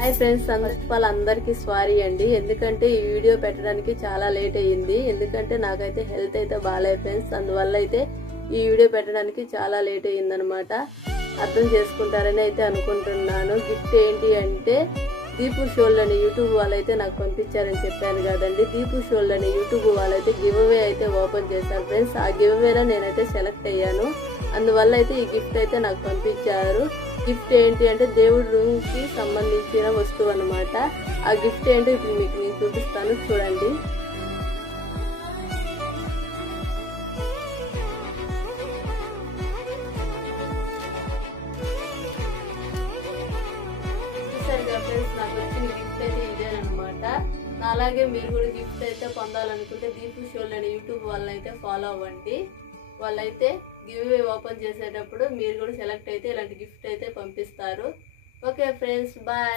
Hi friends, అందరికీ sorry అండి. ఎందుకంటే ఈ వీడియో పెట్టడానికి చాలా లేట్ అయ్యింది. ఎందుకంటే నాకైతే హెల్త్ అయితే బాగాలేదు ఫ్రెండ్స్. అందువల్ల అయితే ఈ వీడియో పెట్టడానికి చాలా లేట్ అయ్యిందనమాట. అర్థం చేసుకుంటారని అయితే అనుకుంటున్నాను. గిఫ్ట్ ఏంటి అంటే దీపు షోల్ అనే యూట్యూబ్ వాళ్ళైతే నాకు పంపించారని చెప్పాను కదండి. దీపు షోల్ అనే యూట్యూబ్ వాళ్ళైతే గివ్ అవే అయితే ఓపెన్ చేశారు ఫ్రెండ్స్. ఆ గివ్ అవేలో నేనైతే సెలెక్ట్ అయ్యాను. అందువల్ల అయితే ఈ గిఫ్ట్ అయితే నాకు పంపించారు. గిఫ్ట్ ఏంటి అంటే దేవుడి రూమ్ కి సంబంధించిన వస్తువు అన్నమాట. ఆ గిఫ్ట్ ఏంటో ఇప్పుడు మీకు నేను చూపిస్తాను, చూడండి. చూసారుగా ఫ్రెండ్స్, నాకు వచ్చిన గిఫ్ట్ అయితే ఇదేనమాట. అలాగే మీరు కూడా గిఫ్ట్ అయితే పొందాలనుకుంటే దీపు షోల్ అనే యూట్యూబ్ వాళ్ళైతే ఫాలో అవ్వండి. వాళ్ళైతే గివ్ అవే ఓపెన్ చేసేటప్పుడు మీరు కూడా సెలెక్ట్ అయితే ఇలాంటి గిఫ్ట్ అయితే పంపిస్తారు. Okay friends, bye.